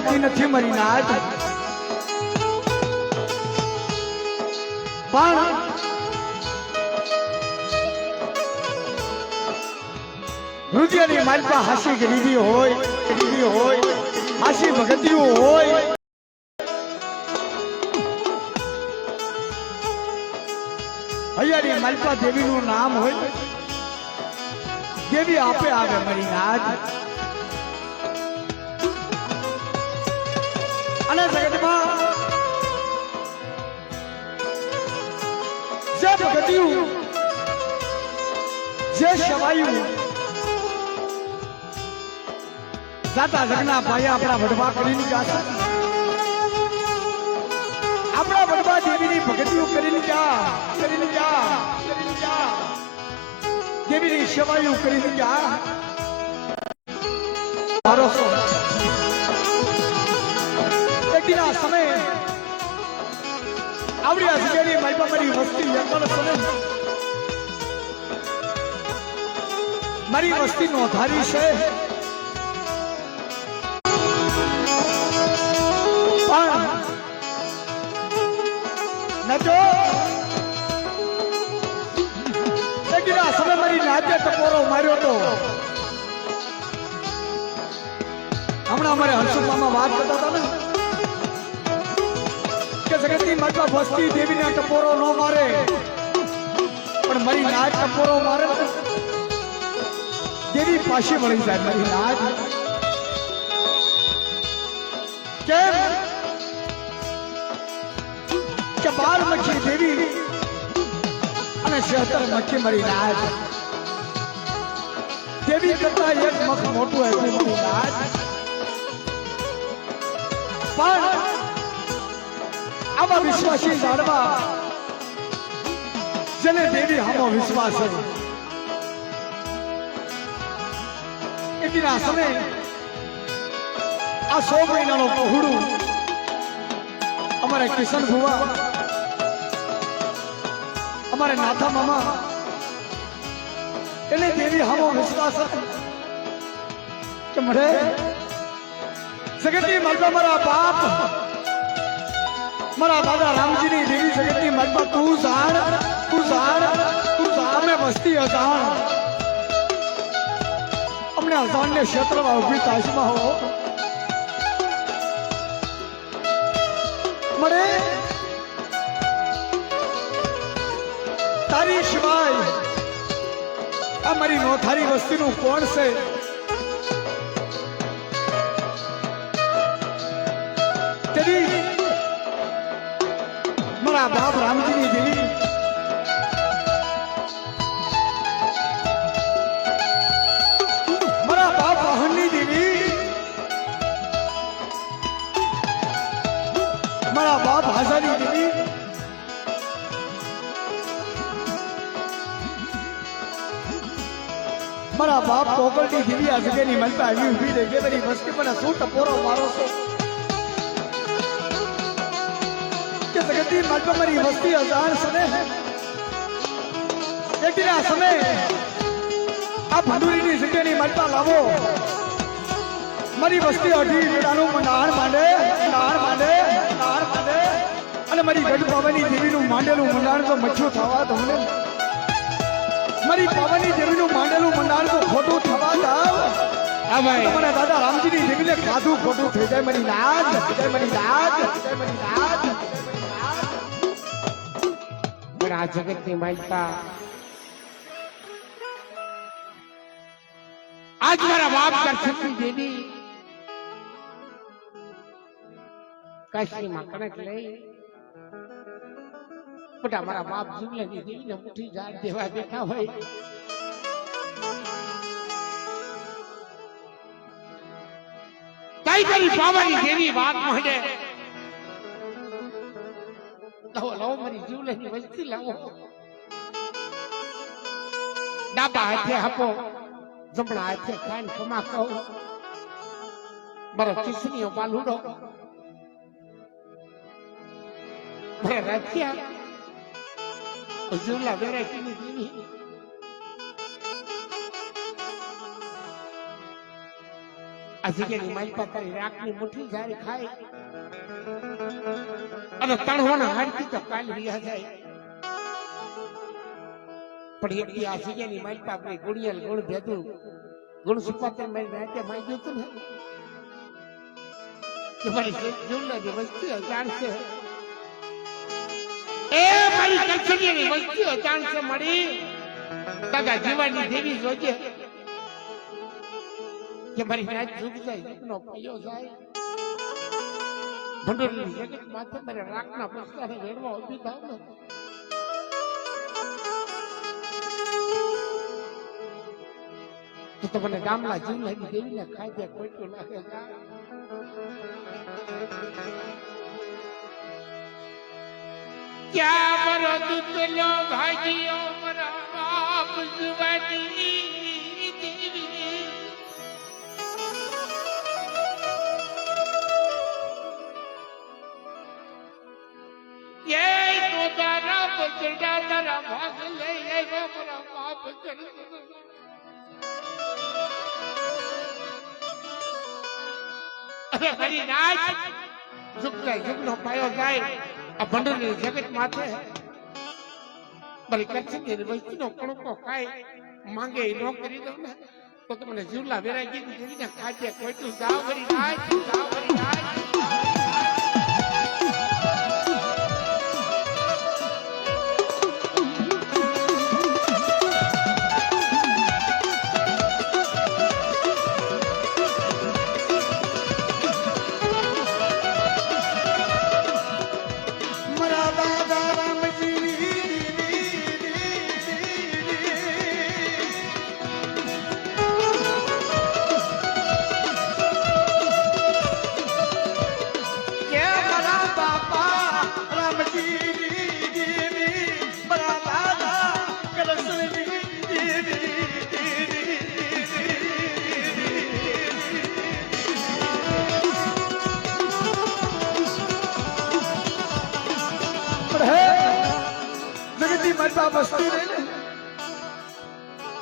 મળતી નથી મારી નાજ, પણ હૃદયની માલપા હાસી ગરીબી હોય, હાસી ભગતિયું હોય, હૈયાની માલપા દેવીનું નામ હોય, દેવી આપે આવે મારી નાજ. અને જગતમાં જે ભગતિયું, જે સવાયું દાતા જગના ભાઈ આપણા વડવા કરીને ગયા, આપણા વડવા દેવીની ભગતિઓ કરીને ગયા, દેવીની સેવાઓ કરીને ગયા. ભરોસો એકદીના સમય આવડી અસગેરી માઈપા મારી વસ્તી એકલ સમય મારી વસ્તી નો ધારી છે. નજો એકદીના સમય મારી નાતે ટકોરો માર્યો તો. હમણાં અમારે હર્ષુમામાં વાત કરતા હતા ને કે જગતની માતા વસ્તી દેવીને ટપોરો ન મારે, પણ મારી નાચ ટપોરો મારે દેવી પાછી મળી જાય. મારી નાચ કેમ કે 12 મખી દેવી અને 76 મખી મારી નાચ. દેવી કરતા એક મખ મોટું હતું મારી નાચ. પણ આમાં વિશ્વાસી જાણવા જેને દેવી હામો વિશ્વાસ છે. એકદીના સમય આ 100 મહિનાનો પહોળું અમારે કિશન ભુવા, અમારે નાથા મામા એને દેવી હામો વિશ્વાસ કે મળે જગતની માલપા મારા બાપ મારા દાદા રામજીની દેવી જગતની માલપા તું જાણ અમે વસ્તી અજાણ, અમને અજાણ ને ક્ષેત્રમાં ઉભી તાશમાં હો મળે. તારી સિવાય આ મારી નોથારી વસ્તીનું કોણ છે? તેની મારા બાપ રામજીની દેવી મારા બાપ વાહનની દેવી મારા બાપ હાજાની દેવી મારા બાપ કોકલની દેવી આ જગ્યાની મલપા આવી ઉભી રહી ગઈ. મારી વસ્તી મને શું ટપોરો મારો છો કે જગતની માલપા મારી વસ્તી અજાણ સને. એકદીના સમય આ ભંડુરીની જગ્યાની માલપા લાવો મારી વસ્તી અઢી વેડાનું મંડાણ માંડે અને મારી ગઢ પાવાની દેવીનું માંડેલું મંડાણ તો મચ્છું થવા દઉં ને. મારી પાવાની દેવીનું માંડેલું મંડાણ તો ખોટું થવા દઉં. તમારા દાદા રામજીની દેવીને ખાધું ખોટું થઈ જાય. મારી નાદ આ જગતની માલપા આજ મારા બાપ કરશનની દેવી કાશીમાં કણક લઈ બધા મારા બાપ જુમલાની દેવીને મુઠ્ઠી જાત દેવા બેઠા હોય. કઈ કરી પાવાની દેવી વાત માંડે લાવો મારી જીવલેની વસ્તી લાવો. ડાબા હાથે આપો, જમણા હાથે કાન કમા કહો. મારો કિસનીઓ બાલુડો મારા રાખ્યા જીવલા વેરાયટીની દેવી આ જગ્યાની માલપા તારી રાખની મુઠ્ઠી જાય ખાય અને તણવાના હાડકી તો કાલ રહ્યા જાય પણ એક દી આ જગ્યાની માલપા આપણે ગુણિયલ ગુણ ભેદું ગુણ સુપાત્ર મારી નાટ્ય માંગ્યું હતું ને કે મારી જીવનની વસ્તી જાણશે એ મારી કચડીની વસ્તી જાણશે મળી દાદા જીવાની દેવી જોજે કે મારી રાત ઝૂક જાય ઝૂકનો પૈયો જાય ભંડોળની જગત માથે મારે રાખના પસ્તાને વેડવા ઊભી થાવ ને તો તમને ગામલા જીવલાની દેવીને ખાધે કોઈટું લાગે જાય क्या मरो दुतलो भाजियो मरा बाप जुवानी देवी ये तो तारा बचड़ा तारा भाग ले ये मरा बाप कर अरे हरी नाच झुक जाए झुकनो पायो जाए આ ભંડોળની જગત માથે બરી કચ્છની વસ્તીનો કણકો ખાય માંગે ન કરી દઉં ને તો તમને જીવલા વેરાગી દેવીને ખાજે કોઈટું જાવ કરી નાચ જાવ કરી નાચ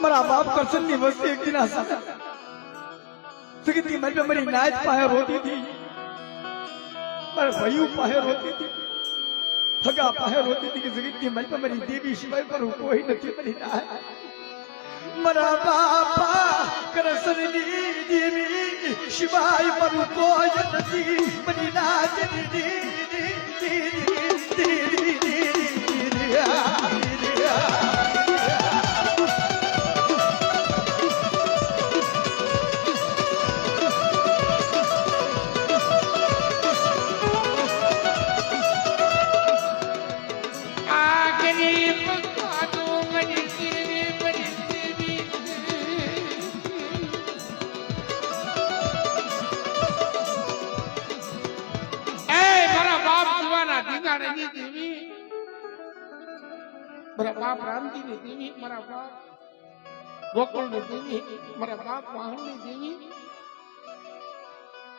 મારા બાપ કરશન ની વસ્તી એક દિના સાથે જગતની મારી મારી નાચ પાસે રોતી હતી મારા ભાઈઓ પાસે રોતી હતી હગા પાસે રોતી હતી કે જગતની મારી મારી દેવી સિવાય પર કોઈ નથી મારી નાચ મારા બાપા કરશન ની દેવી સિવાય પર કોઈ નથી મારી નાચ મારા બાપ રામજી ની દેવી મારા બાપ ગોકુળ ની દેવી મારા બાપ વાહન ની દેવી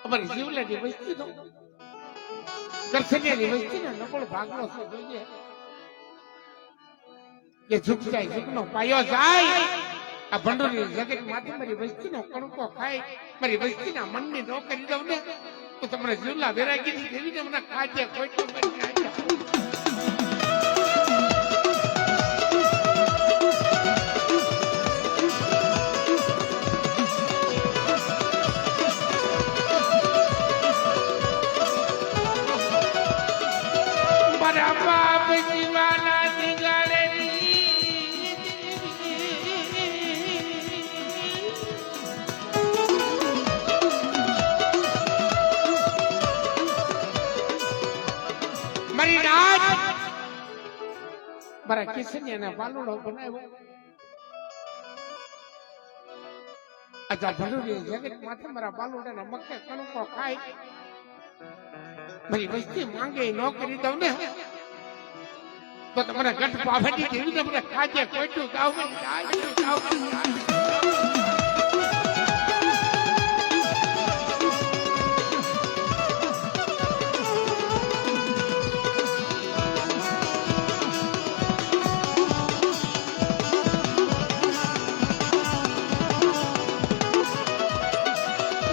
અમારી જીવલાની વસ્તી નો કરસનિયાની વસ્તી ને નબળ ભાગનો છે જોઈએ કે ઝુક જાય ઝુકનો પાયો જાય આ ભંડોળની જગત માથે મારી વસ્તી નો કણકો ખાય મારી વસ્તી ના મનની નો કરી દઉં ને તો તમને જીવલા વેરાગી ની દેવી ને મને ખાજે કોઈ તો કરી નાખે મારા કિશનિયાના બાલુડો બનાવ્યો અજા ભંડોળની જગત માથે મારા બાલુડાના મક્કે કણકો ખાય મારી વસ્તી માંગે ન કરી દઉં ને તો તમને ગઢ પાવડી દેવી ને મને ખાજે કોઈટું જાવ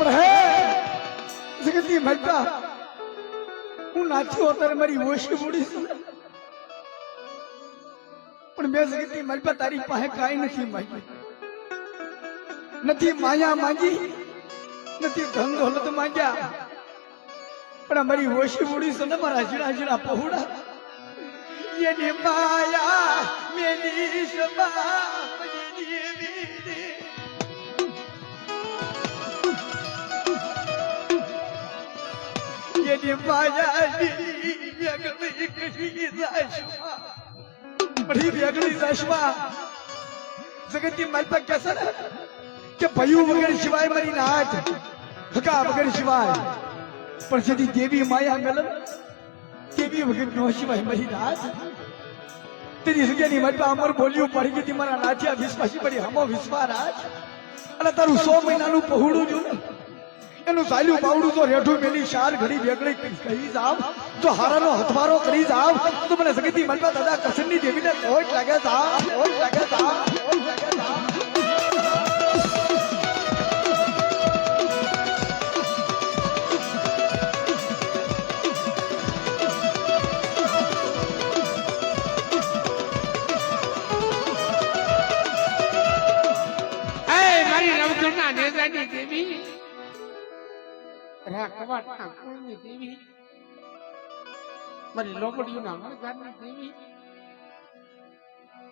હે નાચ્યો ત્યારે મારી ઓછી મૂડી છે પણ મેં જગતની મારી પાસે તારી પાસે કાંઈ નથી માંગ્યું નથી માયા માંગી નથી ધન દોલત માંગ્યા પણ અમારી ઓછી મૂડી છે ને મારા ઝીણા ઝીણા પહોળા એની માયા મેની શબા એની માયા વેગળી કરી જાશમાં બધી વેગળી જાશમાં જગતની મારી પાસે કહેશે ને કે ભયું વગર સિવાય મારી નાથ હકા વગર સિવાય પણ જેથી દેવી માયા મેલન દેવી વગર નો સિવાય મારી નાથ તેની જગ્યાની મારી પાસે અમર બોલ્યું પડી ગઈ મારા નાથિયા વિશ્વાસી પડી હમો વિશ્વારાજ અને તારું 100 મહિનાનું પહોળું જો ને એનું ચાલ્યું બાવડું તો રેઠું મેલી શાર ઘડી વેગળી કહી જાવ જો હારાનો હથવારો કરી જાવ તો મને જગતની મારી પાસે દાદા કસનની દેવીને કોટ લાગે જાવ કોટ લાગે જાવ કોટ લાગે જાવ નેજાની દેવી રાખવાટના કુળની દેવી મારી લોબડીઓના મણગારની દેવી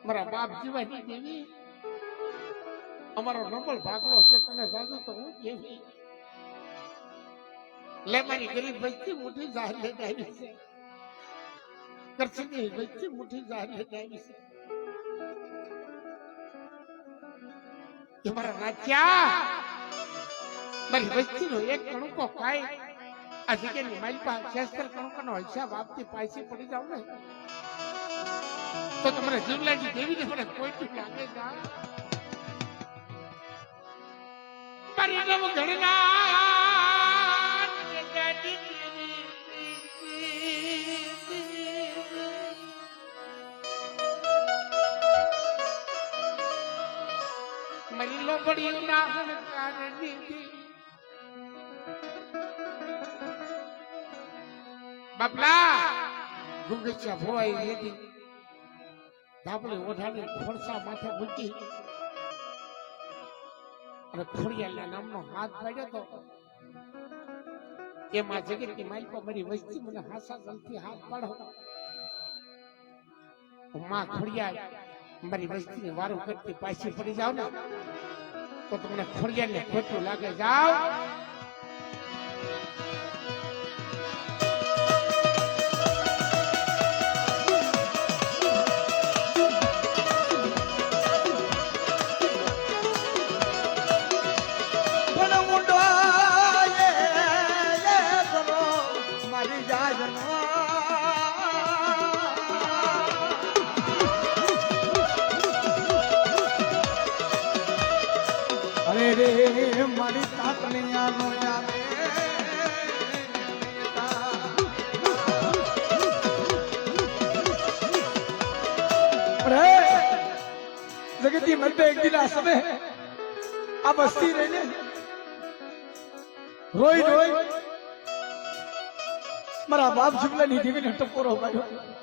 મારા બાપ જીવાની દેવી અમારો નબળ ભાગલો છે તને જાજુ તો હું કેવી લે મારી ગરીબ બચતી મોટી જાહેર લઈને આવી છે કરછની બચતી મોટી જાહેર લઈને આવી છે કે મારા નાચ્યા મારી વસ્તીનો એક કણુકો ખાય આ જગ્યાની માલપા 76 કણુકાનો હિસાબ આપતી પાછી પડી જાવ ને તો તમારે જીવલાજી દેવીને મને કોઈ લાગે જા પરિણમ ગણના મારી લોબડીયું ના હણકારની બાપલા ગુંગચ્યા ભોવાઈ લીધી ધાબળી ઓઢાની ખોરસા માથે મૂકી અને ખોડિયાલના નામનો હાથ પાડ્યો તો એમાં જગતની મારી પર મારી વસ્તી મને હાસા ગલથી હાથ પાડો માં ખોડિયાલ મારી વસ્તીને વારું કરતી પાછી પડી જાવ ને તો તમને ખોડિયાલને ખોટું લાગે જાવ રે મારી તાતણિયાનો આવે જગતની મધ્ય એક દિન આ સમય આ બસ્તી રહીને રોઈ રોઈ મારા બાપ જુગલાની દેવીને ટપોરો પાડ્યો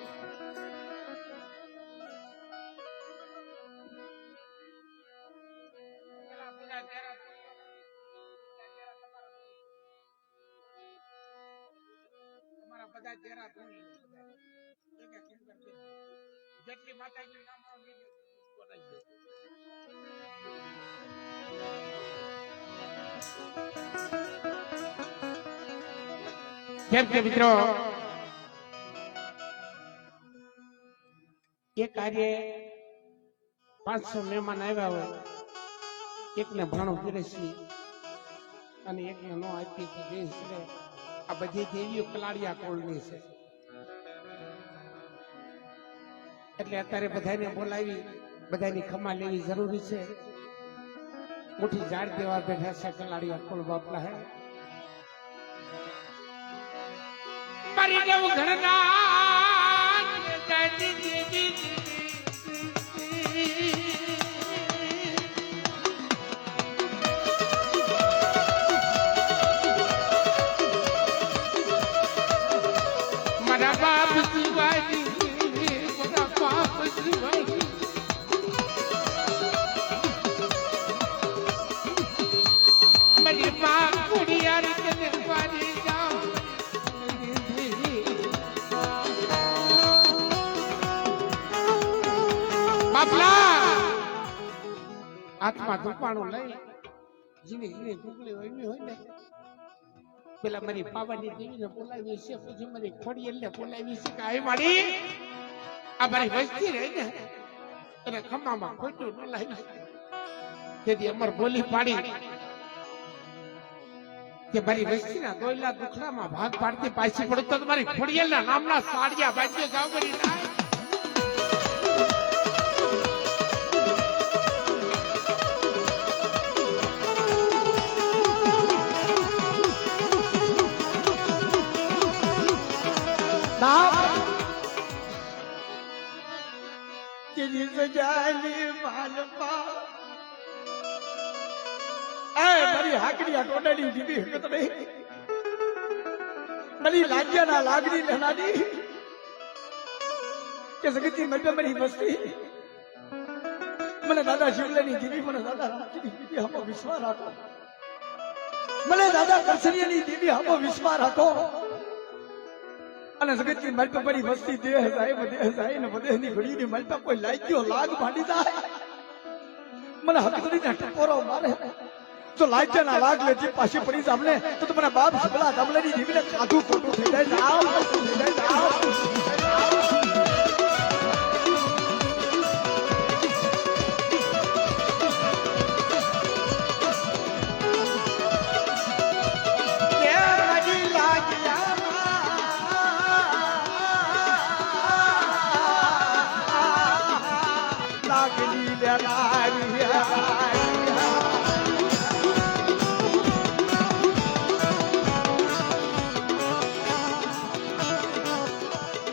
જેટલી માતાજી નામ કેમ કે મિત્રો એ કાર્ય 500 મહેમાન આવ્યા હોય એકને ભાણું પીરસી અને એકને નો આપી દેશ આ બધી દેવીઓ કલાડિયા કોળની છે એટલે અત્યારે બધાને બોલાવી બધાની ખમા લેવી જરૂરી છે મોટી ઝાડ દેવા બેઠા છે કલાડિયા કોળ બાપલા હે મારી દેવ ઘરના બાપલા હાથમાં ધૂપાણું લઈ જીની જીની ઢુકલી હોય ને પેલા મારી પાવાની દેવીને બોલાવી છે, પછી મારી ખોડિયલને બોલાવી છે કે આવી મારી આ મારી વસ્તી રહી ને એને ખમામાં ખોટું ન લાવી. તેથી અમર બોલી પાડી કે મારી વસ્તીના દોયલા દુખડામાં ભાગ પાડતી પાછી પડે તો મારી ખોડિયલના નામના સાડિયા બાંધ્યો જાવ મારી નાય. મારી હાકડી ટોડાડી દીધી હકત નહીં, મારી લાગ્યાના લાગણી લેનારી કે જગતની મધ્ય મારી વસ્તી મને દાદા શિવલાની દેવી, મને દાદા રામજીની દેવી આમાં વિશ્વાસ રાખો, મને દાદા કરસરિયાની દેવી આમાં વિશ્વાસ રાખો. અને જગતની માલપા મારી વસ્તી દેહ જાય ને વધેની ઘડીની માલપા કોઈ લાગ્યો લાગ માંડી જાય, મને હકતડીના ટકોરો મારે તો લાગ્યાના લાગ લેતી પાછી પડી જામને તો તમારા બાપ સબલા દબલાની દેવીને ખાધું ખોટું થઈ જાય.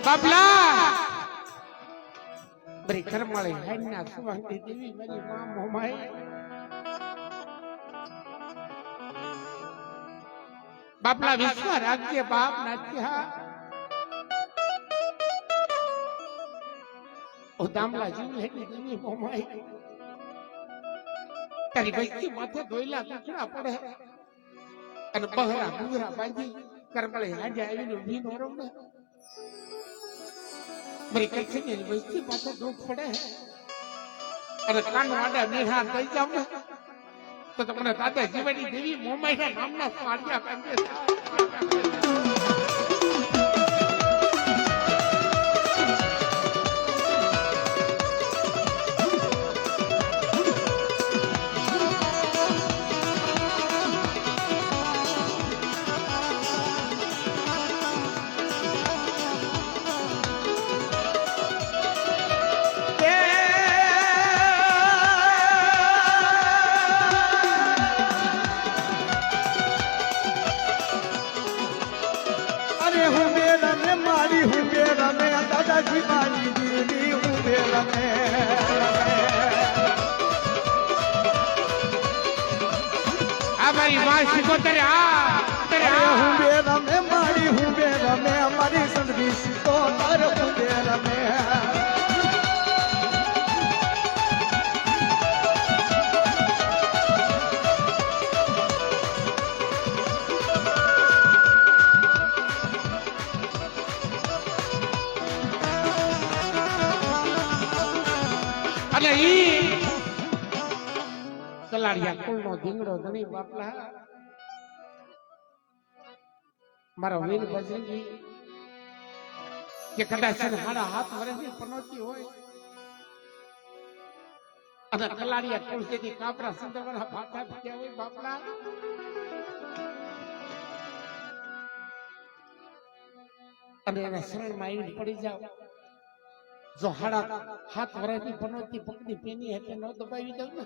બાપલા બરી કરમાળી હાઈના સુવાંતી દેવી મારી માં મોમાઈ. બાપલા વિશ્વાસ રાખજે બાપ નાચ્યા ઓ દામલા જીવલેની દેવી મોમાઈ. તારી વસ્તી માથે દોયલા દુખડા પડે અને બહરા બુગરા બાંધી કરમાળી હાજે આવીને ઊભી નો રહો ને મારી કચ્છની વસ્તી પાછો દુઃખ પડે અને કાન વાડા નિહાર થઈ જાવ ને તો તમને દાદા જીવાની દેવી મોમાઈના નામના સાડિયા બાંધે. મારી માં શીખોતરે હું બે રમે મારી હું બે રમે અમારી સંદરી શીખોતર હું બે રમે. અને ઈ કલાડિયા કુળનો ધીંગડો ધણી બાપલા મારો વીર બજરંગી કે કદાચ મારા હાથ વરેથી પનોતી હોય અને કલાડિયા કુળ જેથી કાપરા સંદર્ભના ભાટા ભીડ્યા હોય બાપલા અને એના શરણમાં આવીને પડી જાવ. જો હાડા હાથ વરેથી પનોતી પકડી પેની હેઠે ન દબાવી દઉં ને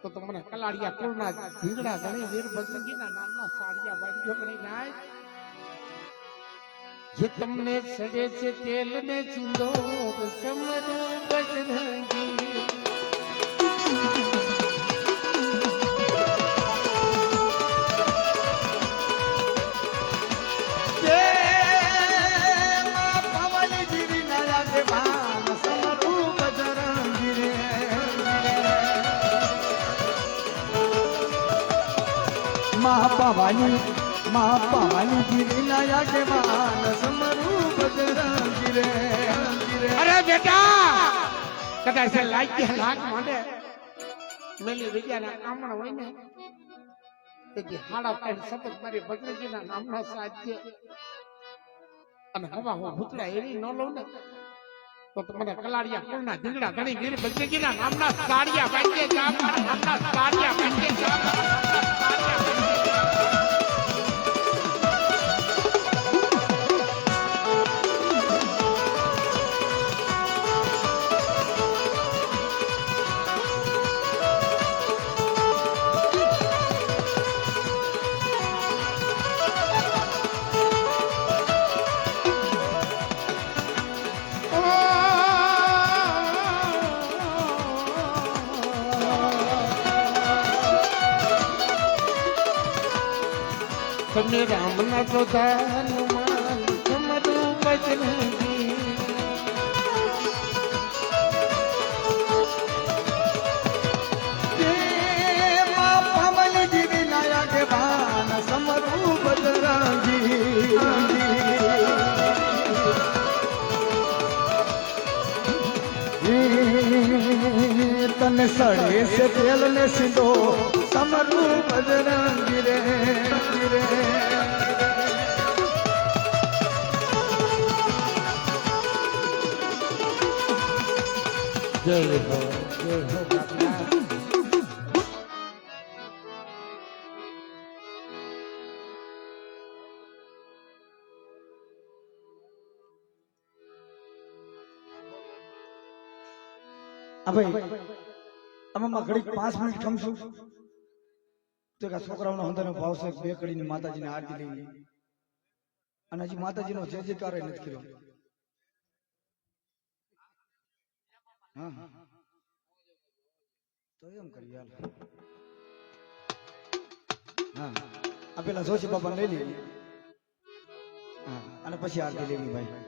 તો તમને કલાડિયા કુળના ધીંગડા ધણી વીર બજરંગીના નામના સાડિયા બાંધ્યો કરી નાય. જે તમને સડે છે તેલ ને ચિંદો સમરો બજરંગી. પાવાની ગીરી લાયા કે માન સમરૂ બજરંગી રે. અરે બેટા કદાચ લાગ્યા લાગ માંડે મેલી વિદ્યાના કામણ હોય ને તેથી હાડા પેન સતત મારી ભદ્રજીના નામના સાધ્ય અને હવા હું ભૂતડા એવી ન લઉં ને તો મને કલાડિયા કુળના ધીંગડા ઘણી ગીર ભદ્રજીના નામના સાડિયા બાંધે જામ નામના સાડિયા બાંધે જામ તમે રામના પ્રધાન માન તમારું બજરંગી પવન જીવી નાયા કે ભાન સમરું બજરંગી તને સળે છે તેલ ને સીધો સમરું બજરંગી રે જય હો બાપલા ભાઈ આમાં ઘડીક 5 મિનિટ થમશું તો કે છોકરાઓનો હંધાનો ભાવ છે બે કડીની માતાજીને આરતી લેવી અને હજી માતાજીનો જે જયકાર નથી કર્યો હા તો એમ કરી હાલ હા આ પેલા જોશી બાપા લઈ લેવી હા અને પછી આરતી લેવી ભાઈ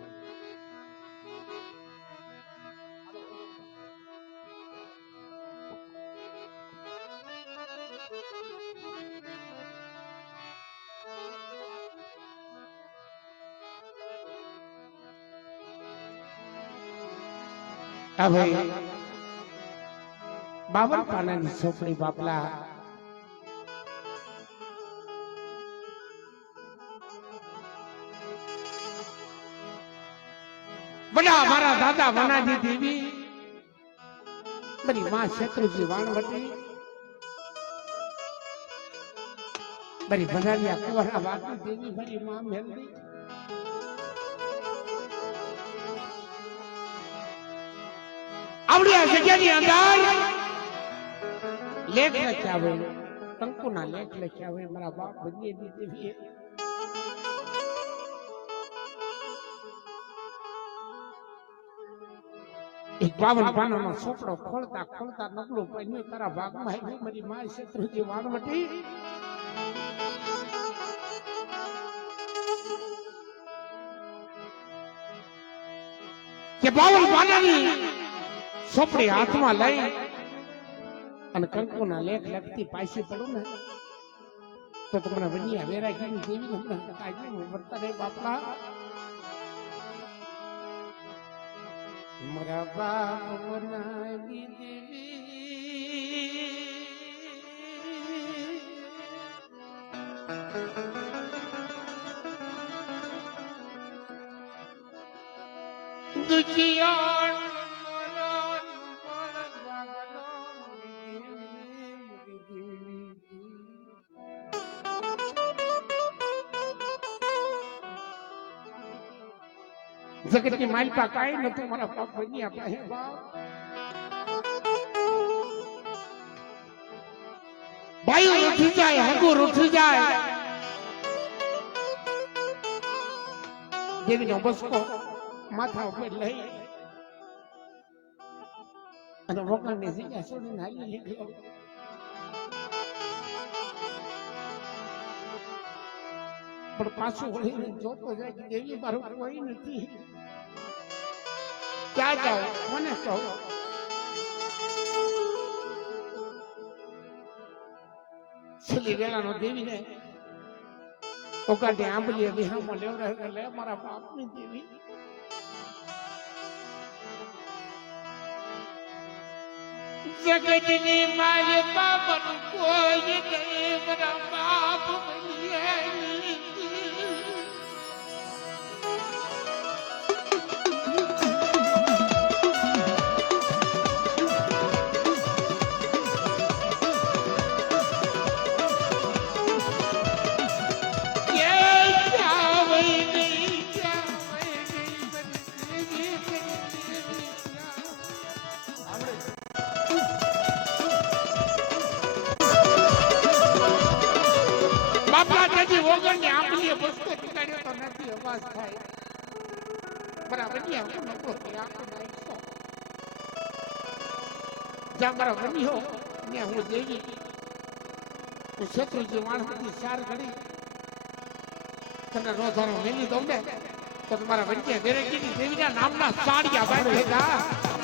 હા ભાઈ 52 પાનાની ચોપડી બાપલા બધા મારા દાદા વનાજી દેવી બરી માં શત્રુજી વાણવટી બરી ભનાલિયા કુંવરા વાતી દેવી બરી માં મેલડી આવડી આ જગ્યાની અંદર લેખ લખ્યા હોય કંકુના લેખ લખ્યા હોય મારા બાપ બંને દેવીએ એક 52 પાનાનો ચોપડો ખોલતા ખોલતા નકલું બન્યું તારા ભાગમાં આવ્યું મારી માં શત્રુજી વાણવટી કે 52 પાનાની ચોપડી હાથમાં લઈ અને કંકુના લેખ લખતી પાછી પડું ને તો તમને વનિયા વેરાગીની દેવી હમણાં કાઢી વર્તા રે બાપા મારા બાપ વનાવી દેવી દુખિયાર જગતની માલપા કાંઈ નતું મારા બાપ બન્યા પાસે ભાઈઓ ઉઠી જાય હગુર ઉઠી જાય દેવીનો બસકો માથા ઉપર લઈ અને વગરની જગ્યા છોડીને હાલી નીકળ્યો પણ પાછું વળીને જોતો જાય કે દેવી મારું કોઈ નથી ક્યાં જાઓ કોને કહો છેલ્લી વેળાનો દેવીને ઓકાટી આંબલી વિહામાં લેવડાવ્યો લે મારા બાપની દેવી જગતની માય બાપનું કોઈ નહીં મારા બાપ બન્યા. બાપા દાદી વગરની આંબલીએ બસતો ટીકાડ્યો તો નથી અવાજ થાય. બરાબર ની આંખો નબળો થઈ આંખો નાખતો. જ્યાં મારા બન્યો ત્યાં હું દેવી હું શત્રુજી માણસની ચાર ઘડી તને રોધાનો મેલી દઉં ને તો તમારા વંચ્યા દેરેકીની દેવીના નામના સાડિયા બાંધી લીધા.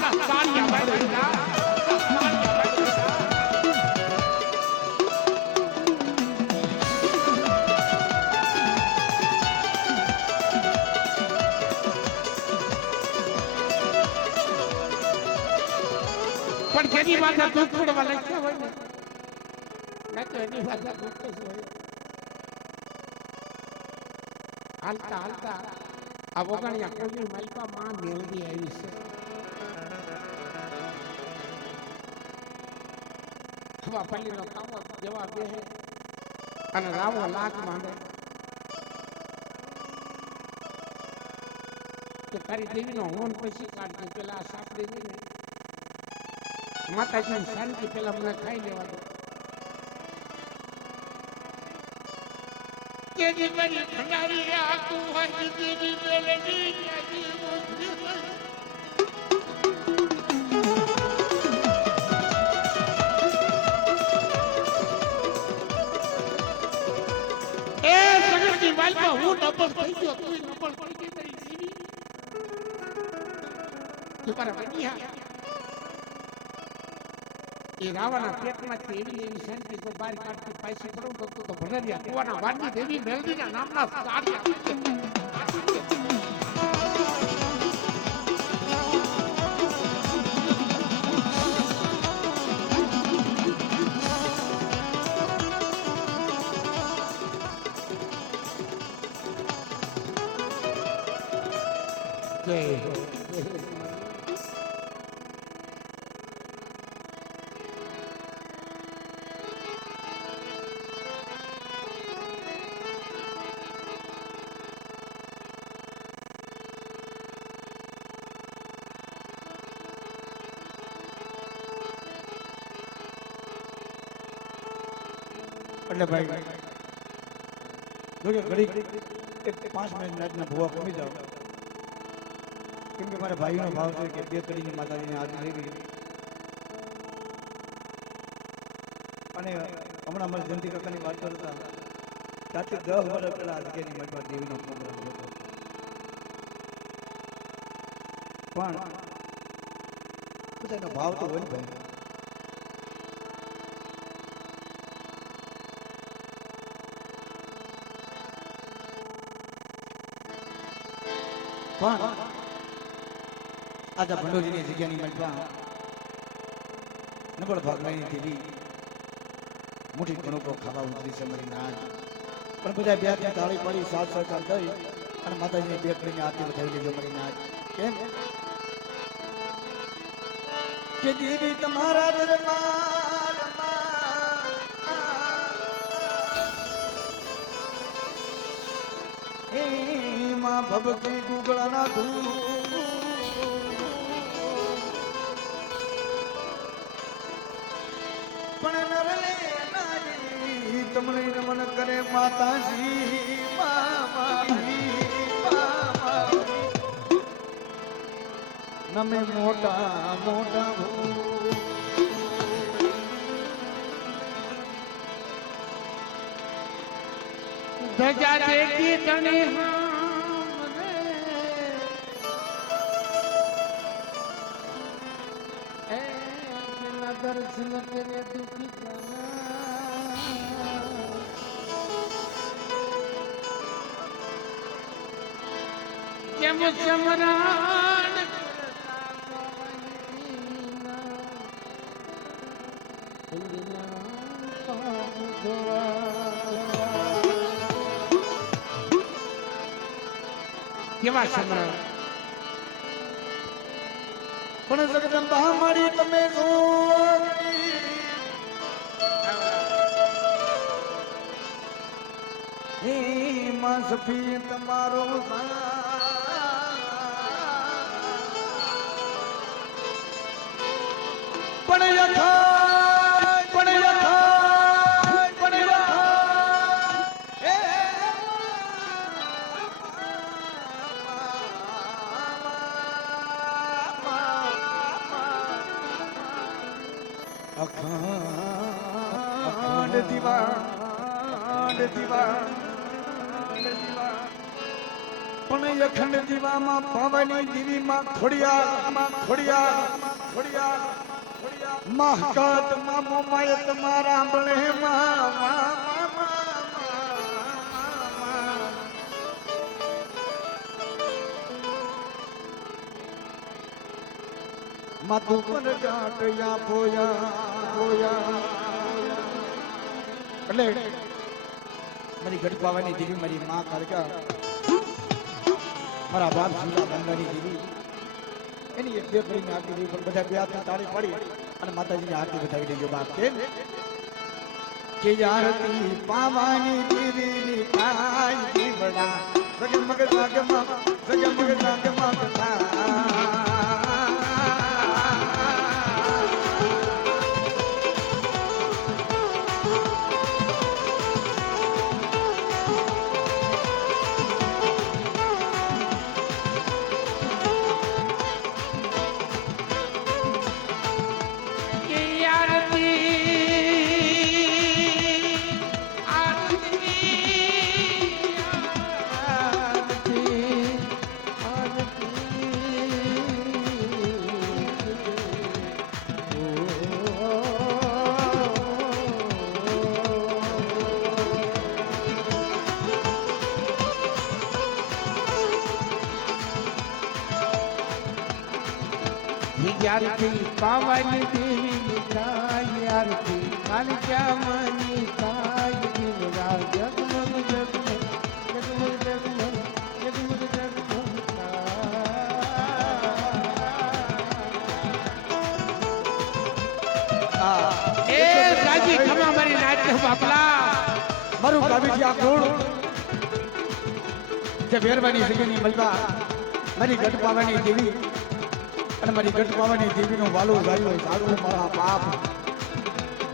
નામના સાડિયા બાંધી લીધા. પણ જેની માથે દુઃખ પડવા લખ્યા હોય ને તો એની માથે દુઃખ જ હોય. હાલતા હાલતા આ વગાણિયા કોઈ માલપા માં મેળવી આવી છે. હવા પલ્લીનો કાવો જેવા બેહે અને રાવો લાખ માંડે કે તારી દેવીનો હોન પછી કાઢજે. પેલા આ સાપ દેવી ને માતાજીની શાંતિ પેલા મને ખાઈ લેવા દો. કેજી મારી ભંડારી આખું હોય દેવી મેલડી જાજી મોતી એ સગરની વાલમાં હું નબળ થઈ ગયો તું નબળ થઈ ગઈ તારી જીવી તમારા બન્યા એ રાવાના પેટમાંથી એવી એવી શાંતિ તો બહાર કાઢતી પાછી પડું તો ભણરિયા કુવાના વારની દેવી મેલડીના નામના સાડિયા જય હો. એટલે ભાઈ જોકે ઘડી એક 5 મિનિટ નાચના ભૂવા કમી જાવ કેમ કે મારા ભાઈનો ભાવ છે કે બે કડીની માતાજીને હાથ થઈ ગઈ અને હમણાં અમારા જયંતિ કાકાની વાત કરતા ત્યાંથી 10 વર્ષ પહેલા આ જગ્યાની મઠમાં દેવીનો પ્રોગ્રામ હતો પણ બધાનો ભાવ તો હોય ભાઈ પણ આજે ભંડોરીની જગ્યાની મઠમાં નબળ ભાગલાની દેવી મોટી કણકો ખાવા ઉતરી છે મારી નાચ પણ બધા બે ત્યાં તાળી પાડી સાથ સહકાર દઈ અને માતાજીને બે કરીને આરતી વધાવી લેજો મારી નાચ કેમ કે દેવી તમારા દરબારમાં માં ભભકી ગુગળાના ધૂ પણ નરલે નારી તમને નમન કરે માતાજી નમે મોટા મોટા ધજા દેખી તને દર્શન કરે દુખી જેમ સમરાણ કેવા સંગ્રામ પણ જગદંબા મારી તમે જોડી હે માં સફી તમારો પણ યથા પણ યથા પણ યથા હે અખંડ દીવા પણ અખંડ દીવામાં પવની દીવીમાં ખોડિયા મહકત માં મોમાય તમારા બળે માતું પર જાટયા પોયા એટલે મારી ગઢપાવાની દેવી મારી માં કાળકા મારા બાપ જીલા બંગાની દેવી એની એક બે કરીને આરતી દેવી પણ બધા બે હાથની તાળી પાડી અને માતાજીની આરતી બતાવી દેજો બાપ કેમ કે આરતી પાવાની દેવીની થાય દીવડા જગમગ આરતી પાવાની દેવી થાય આરતી કાલિકા માની થાય દીવડા જગમગ એ રાજી ખમા મારી નાટ્ય બાપલા મારું કાબીથી આ ગોળ જે વેરવાની જગ્યાની મલબા મારી ગઢપાવાની દેવી અને મારી ગઢપાવાની દેવીનો વાલો ગાયો ઝાડવું મારા બાપ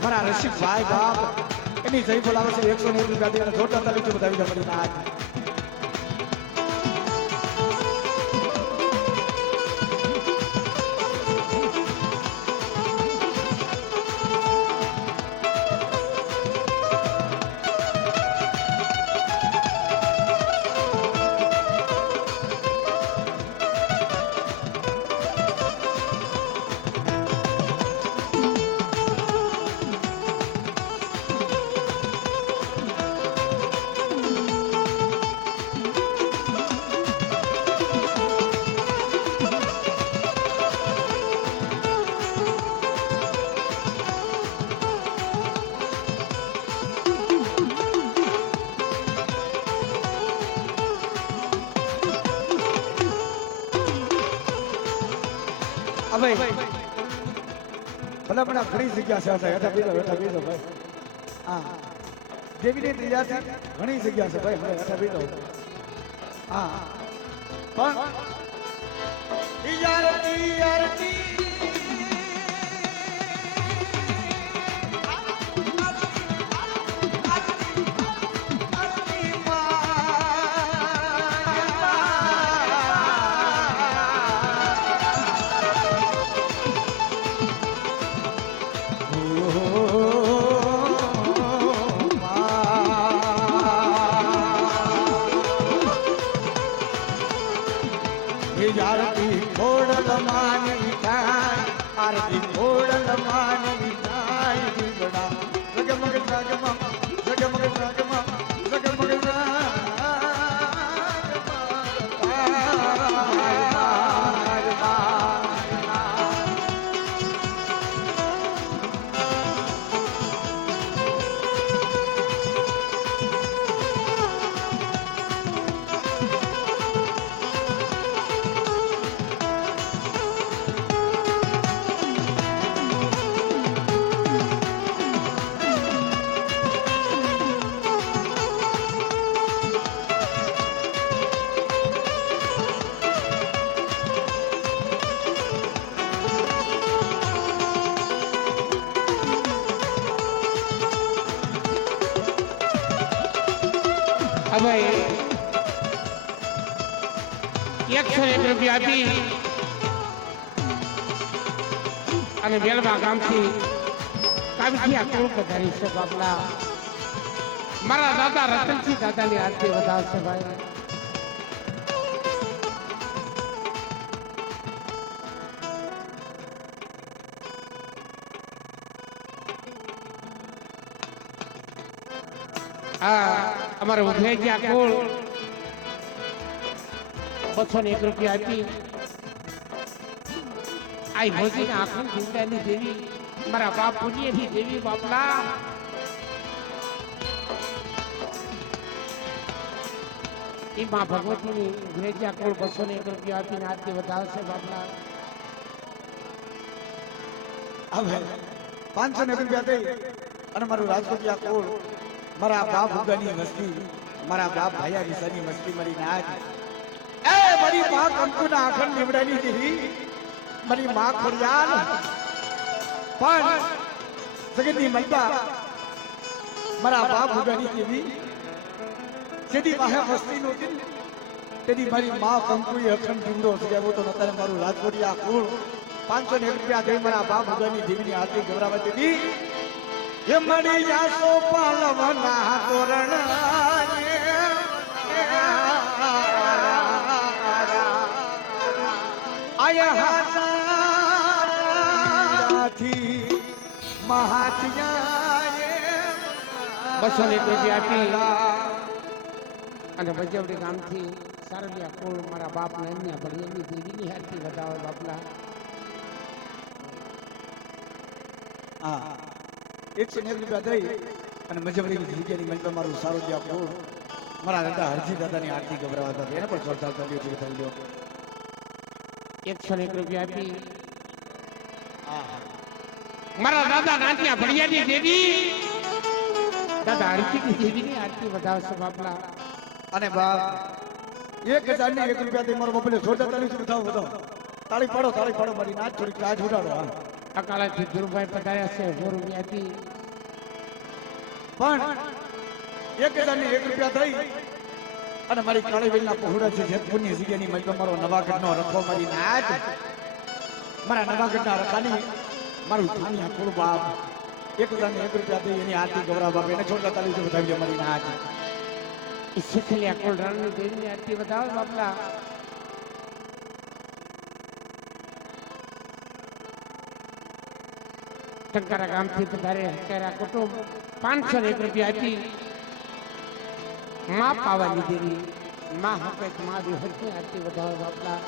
મારા રસિકભાઈ બાપ એની જઈ બોલાવે છે 101 ગાડી અને જોરદાર તાલીમથી બતાવી દે મારી નાચ હવે ભલા ભલા ઘણી જગ્યા છે હેઠા બીજો ભાઈ હા દેવીની ત્રિયાથી ઘણી જગ્યા છે ભાઈ હવે હેઠા બીજો હા પણ આરતી ખોડલ માની થાય આરતી ખોડલ માની થાય દીવડા જગમગ હવે 101 રૂપિયા આપી અને વેલવા ગામથી કામઠિયા કુળ પધારી છે બાપલા મારા દાદા રતનસિંહ દાદાની આરતી વધાવશે ભાઈ અમારે ઉભેજ્યા કુળ 201 રૂપિયા આપી આઈ ભોજીને આખી જિંદગીની દેવી મારા બાપ પુણ્યની દેવી બાપલા એ માં ભગવતીની ઉભેજ્યા કુળ 201 રૂપિયા આપીને આરતી વધાવશે બાપલા હવે 501 રૂપિયા દઈ અને મારું રાજકોટિયા કુળ મારા બાપ ઉગાની મસ્તી મારા બાપ ભાયા વિસાની મસ્તી મરી નાજ એ મારી માં કંકુના આખણ નીવડાની દેવી મારી માં ખોડિયાલ પણ જગતની મલબા મારા બાપ ઉગાની દેવી જેદી વાહે મસ્તી નો દિલ તેદી મારી માં કંકુએ અખંડ જીવડો સજાવો તો નતારે મારું રાજકોટિયા કુળ 501 રૂપિયા દઈ મારા બાપ ઉગાની દેવીની આરતી ગવરાવા દીધી ये मड़ी जासो पालवना तोरण બસો ની ટોપી આપી અને ભજવડી ગામથી સારલિયા કુળ મારા બાપ ને એમની ભણીની દેવીની આરતી વધાવે બાપલા 101 રૂપિયા દઈ અને મજવરીની જગ્યાની મંડળ મારું સારું જ્યાં કુળ મારા દાદા હરજી દાદાની આરતી ગવરાવા હતા એને પણ જોરદાર કર્યો છે થઈ ગયો 101 રૂપિયા આપી મારા દાદા નાંતિયા ભડિયાની દેવી દાદા હરજીની દેવીની આરતી વધાવશે બાપલા અને બાપ 1001 રૂપિયા દઈ મારો બાપલે જોરદાર તાળી વધાવો તાળી પાડો મારી નાચ થોડી કાજ ઉડાડો અકાળાથી ધ્રુવભાઈ પધાર્યા છે 100 રૂપિયા આપી પણ 1001 રૂપિયા થઈ અને મારી કાળી વેલના પહોળા છે જેતપુરની જગ્યાની મલકો મારો નવાગઢનો રખો મારી નાચ મારા નવાગઢના રખાની મારું થાનિયા કુળ બાપ 1001 રૂપિયા થઈ એની આરતી ગૌરવ બાપ એને છોડતા તાળી વધાવી મારી નાચ ઈસખલિયા કુળ રણની દેવીની આરતી વધાવે બાપલા ટંકારા ગામથી પધારે હકારા કુટુંબ 501 રૂપિયા આપી માં પાવાની દેવી માં હપેત માં વિહરની આરતી વધાવે બાપલા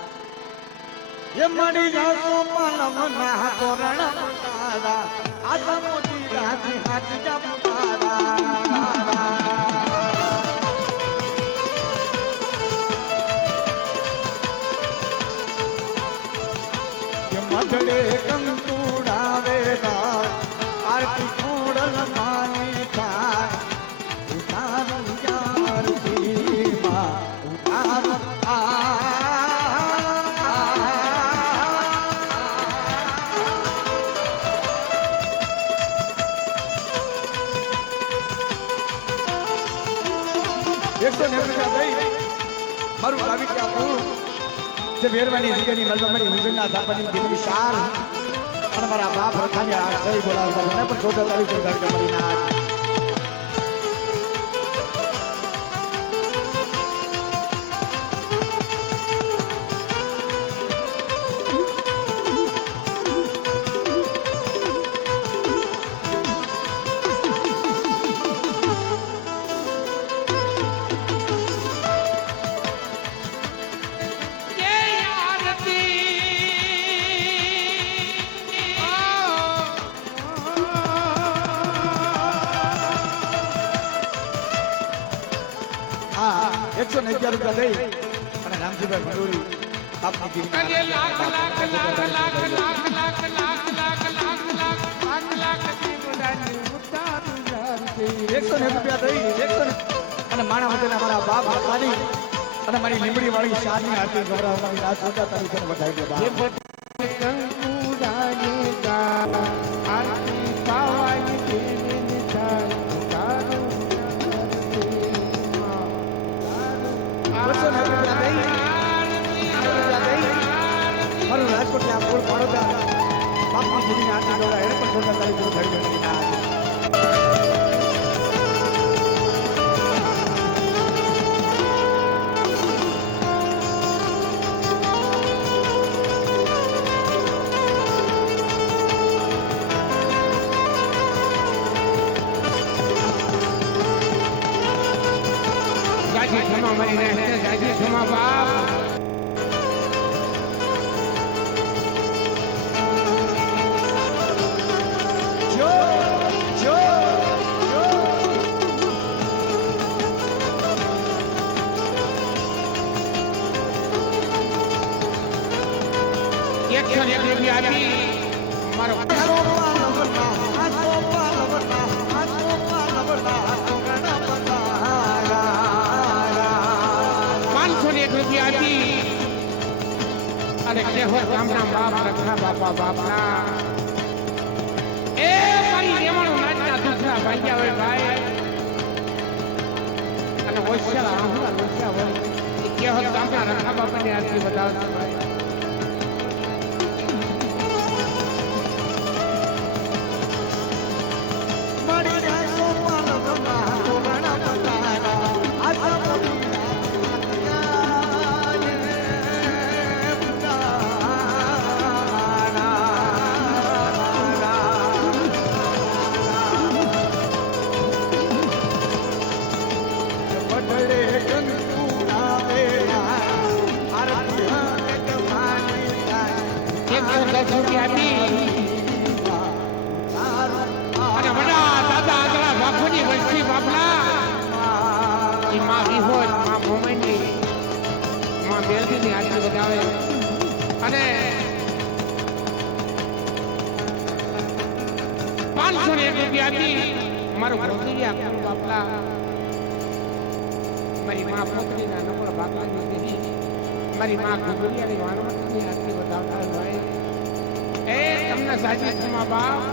ये मड़ी जासो पालवना तोरण पुकारा आजा मोती राजी हाथ जा पुकारा ये मधड़े कंकुड़ावे दार आरती खोड़ल मानी थाय उतार यार दीवा उतार મારું કાવી કાપું જે વેરવાની જગ્યાની મલબમણી હુજનના ધાપની દેવી શાલ અને મારા બાપ રખાની આ સહી બોલાવતા મને પણ જોતા તારી જોરદાર કમરી ના રૂપિયા દઈ અને રામજીભાઈ ભંડોરી આપની રૂપિયા દઈ અને માણા માટે મારા બાપ હતાની અને મારી લીમડી વાળી શાની આરતી ગૌરવવાની રાત જોતા તારી વધાવી દે આરતી પાવાની દેવીની થાય રાજકોટ ના ફૂલ પાડોદા બાપની જીની આરતી ગવડા એને પણ જોરદાર તાળી પૂરું થઈ ગયું છે. જાજી ક્ષમા મરી રહે છે જાજી ક્ષમા બાપ જો જો જો એકસો એક રૂપિયા આપી મારો રૂપિયા આપી અને કેહોર ગામના બાપ રખા બાપા બાપના એ મારી દેવાણો નાચના દુખરા ભાગ્યા હોય ભાઈ અને ઓછા આહુરા લોચા હોય એ કેહોર ગામના રખા બાપાની આરતી બતાવશે ભાઈ રૂપિયા આપી અને વડા દાદા આગળ બાપુની વસ્તી બાપલા એ માં વિહોજ માં મોમેન્ટની માં બેલદીની આરતી બતાવે અને 501 રૂપિયા આપી મારો ભોજિયા આપું બાપલા મારી માં પોતરીના નંબર બાપલાની દીધી મારી માં ગુગરિયાની વાનવતીની આરતી બતાવતા ભાઈ એ તમને સાચી ક્ષમા બાપ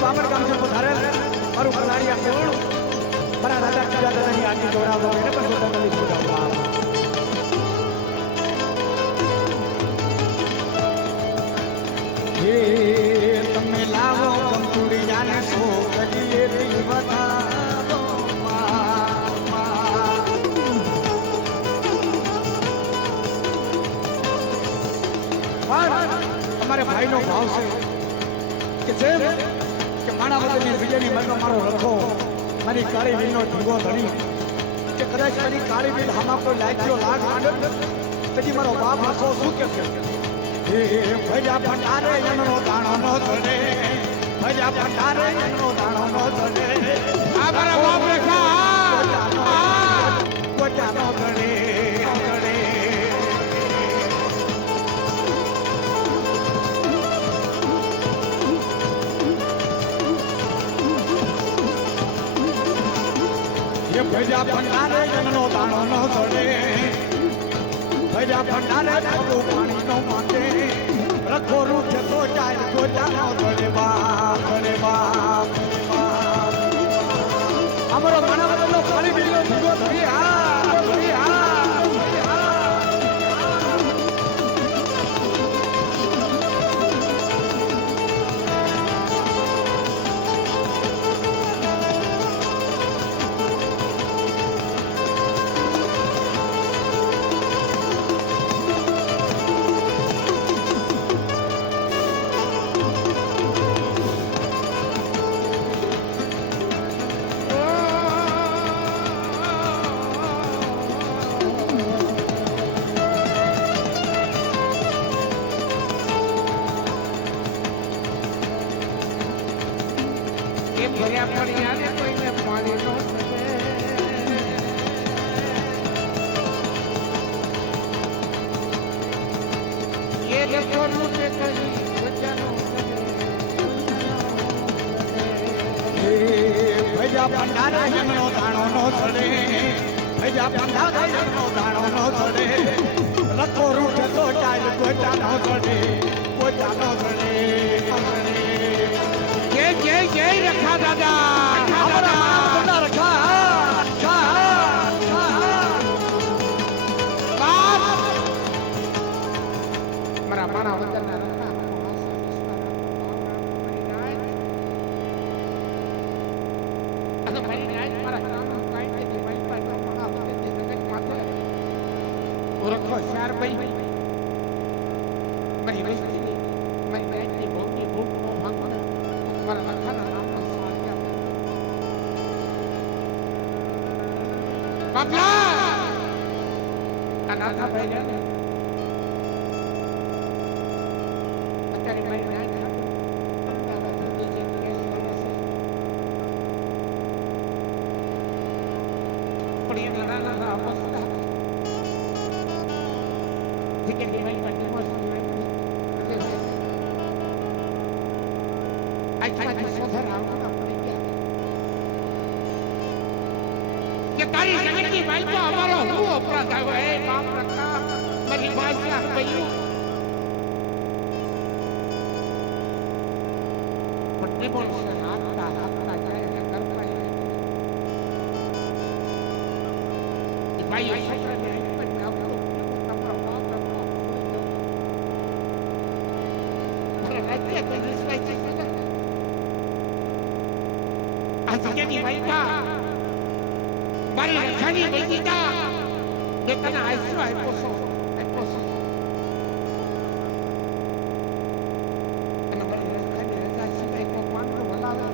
બામણ ગામ થી પધારેલ મારું કલાડિયા કોણ મારા રાજા કી દાદાની આરતી ગૌરાવો એને પણ જોડાવી જોડાવવા હે તમે લાવો કંકુડિયાને સો કદીએ દીવતા અમારે ભાઈનો ભાવ છે કે જેમ કે માણા વગરની વિજયની મનમાં મારો રખો મારી કાળી વીરનો ધીગો ધરી કે કદાચ મારી કાળી વીર હામાં કોઈ લાગ્યો લાગ માંડ પછી મારો બાપ રખો શું કે છે હે ભજા ભંડારે એમનો દાણો નો ધરે ભજા ભંડારે એમનો દાણો નો ધરે આ મારા બાપ રખા કોટા નો ધરે ભજા ભંડારે જનનો દાણો નો ધરે ભજા ભંડારે થોડું પાણી નો માંગે રખો રૂપ તો જાય ગોજા નો ધરે બાપ અમારો માનવનો પાણી બીજો ભીગો ધરી હા ધરી હા ભર્યા પડ્યા ને કોઈને પાણી નો એ લોકો લૂટે કરી બચાનો ભજા ભંડારા જમણો દાણો નો ચડે ભજા ભંડારા જમણો દાણો નો ચડે લખો રૂઠ તો ચાલ ગોટા નો ચડે ગોટા નો ચડે જય રખા દાદા રખા મારા મારા વતનના રખા મારી નાય મારા કામનું કાઈ નથી મારી પાસે મારા વતનની જગત માથે ઓરખો ચાર ભાઈ મારી વસ્તીની મારી નાયની ભૂમિ ભૂખનો ભાગ મારા રખાના નામ પર સ્વાર્થ બાપલા અનાથા ભાઈ ને અત્યારે મારી નાય તારી જગતની માલમાં અમારો હું અપરાધ આવ્યો હે બાપ રખા મારી ભાષા કહ્યું પણ ડિમોન્સ્ટ્રેશન આપતા જાય અને કરતા એ ભાઈ છોકરાને હિંમત આપો તમારો બાપ રખા મારા રાજ્ય કે વિશ્વાસ છે આ જગ્યાની માલમાં મારી રખાની વૈદિતા જે તને આશરો આપ્યો છો અને મારી રખાની રજા સિવાય કોઈ માનવું ભલાવે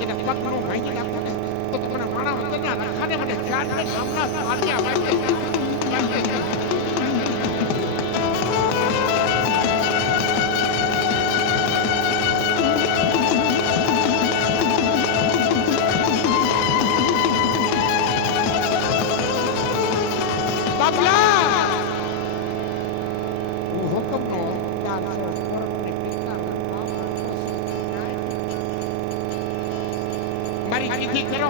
એને પગનું ભાંગી નાખો ને તો તમારા માણા વતનના રખાને મને ચાર નામના સાલિયા વાગે મારી વિધિ કરો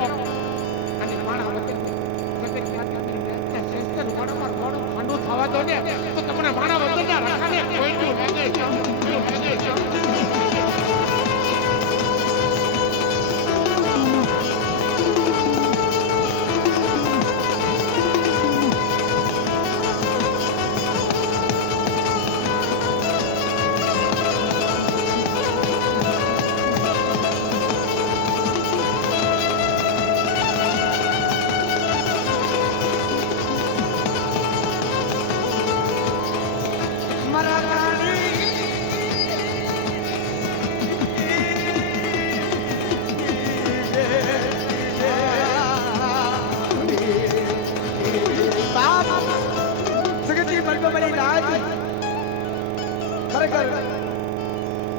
અને મારા વતન જગત માતા શ્રેષ્ઠ વડમાં વડું ઠંડુ થવા દો ને તો તમારા મારા વતનના રખાને કોઈનું લાગે છે ખરેખર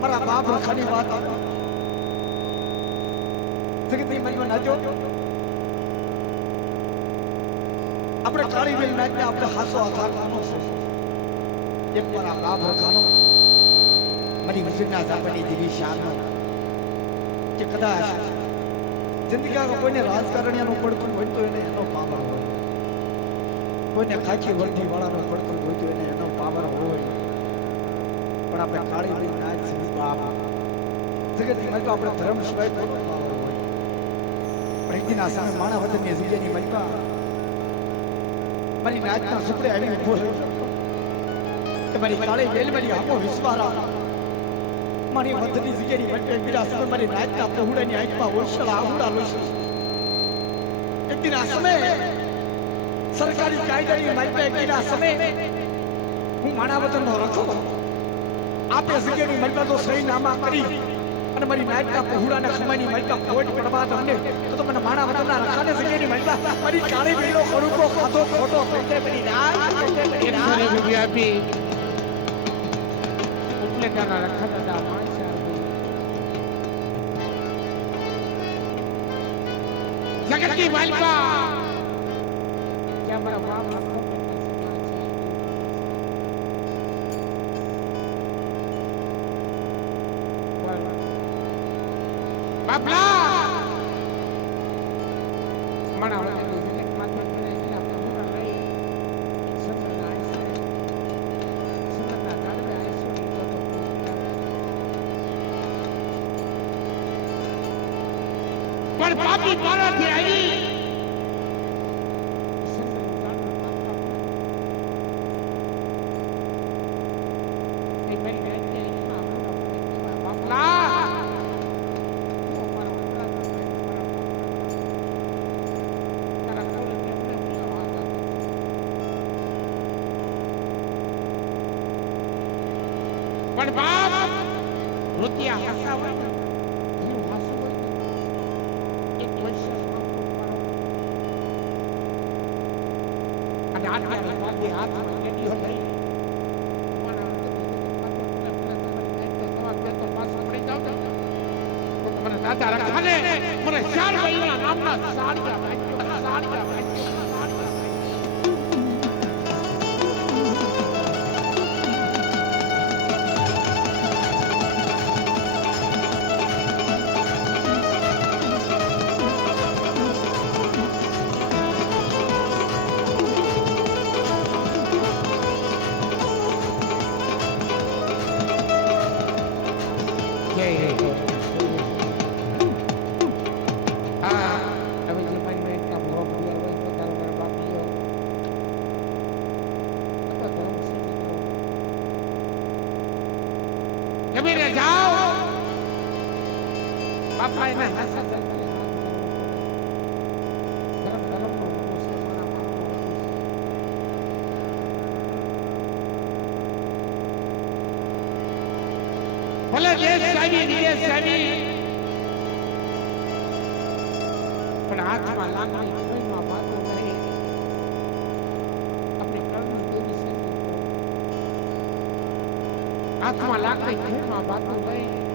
મારા બાપ રખાની વાત જગતની મનમાં નાજો આપણે કાળી વેલ નાચને આપણે હાસો આધારવાનો છે એક મારા બાપ રખાનો મારી વિજયના જાપની જેવી શાનનો કે કદાચ જિંદગીમાં કોઈને રાજકારણીયાનું પડતું હોય તો એને એનો પાવર હોય કોઈને ખાખી વર્દી વાળાનું પડતું હોય તો એને એનો પાવર હોય પણ આપણે કાળી વેલ નાચ બાપ જગતની મનમાં આપણે ધર્મ સિવાય કોઈ પાવર હોય પણ એક દિન આ સામે માણા વતનની જગ્યાની મનમાં મારી નાચના સુપડે આવી ઉભો રહ્યો કે મારી કાળી વેલ મારી આખો વિશ્વાસ મારી વતનની જગ્યાની મનમાં બીજા સમય મારી નાચના પ્રભુડાની આંખમાં ઓછળા આહુડા લોહી એક દિન આ સમય સરકારી કાયદાની મનમાં એક દિન આ સમય હું માણા વતનનો રખો આપે જગ્યાની મનમાં તો સહી નામા કરી અને મારી નાચના પહોળાના ખમાની મલકા પોઈન્ટ પડવા તમને તો મને માણા વતનના રખાને જગ્યાની મલકા મારી કાળી વેલો કરુકો ખાધો ખોટો પેટે પડી નાચ એકસરે રૂપિયા આપી ઉપલેટાના રખાના માણસા જગતની માલિકા જ્યાં મારા બાપ લખો બાપલા મણા વાળા જગત માથે પડે છે આપણે પૂરા રહી સતના આઈસે સતના ગાડવે આઈસે તો પણ પાપી પારાથી આવી એ મેરી બેન બાપલા પણ બાપ રૂપિયા હસા હોય ને જીવ હસું હોય ને એક વર્ષ અને આટલા બાપી હાથમાં કેડીઓ થઈ મને દાદા રખાને મને ચાર ભાઈઓના નામના સાડિયા ભાઈ જમીને જાઓ બાપા એને હસા ધરમ નો છે મારા ભલે દેશ સાવી વિદેશ સાવી પણ હાથમાં લાકડી કોઈમાં બાતો નહીં આપણી કર્મની દેવી સાવી હાથમાં લાકડી ઘરમાં બાતો લઈ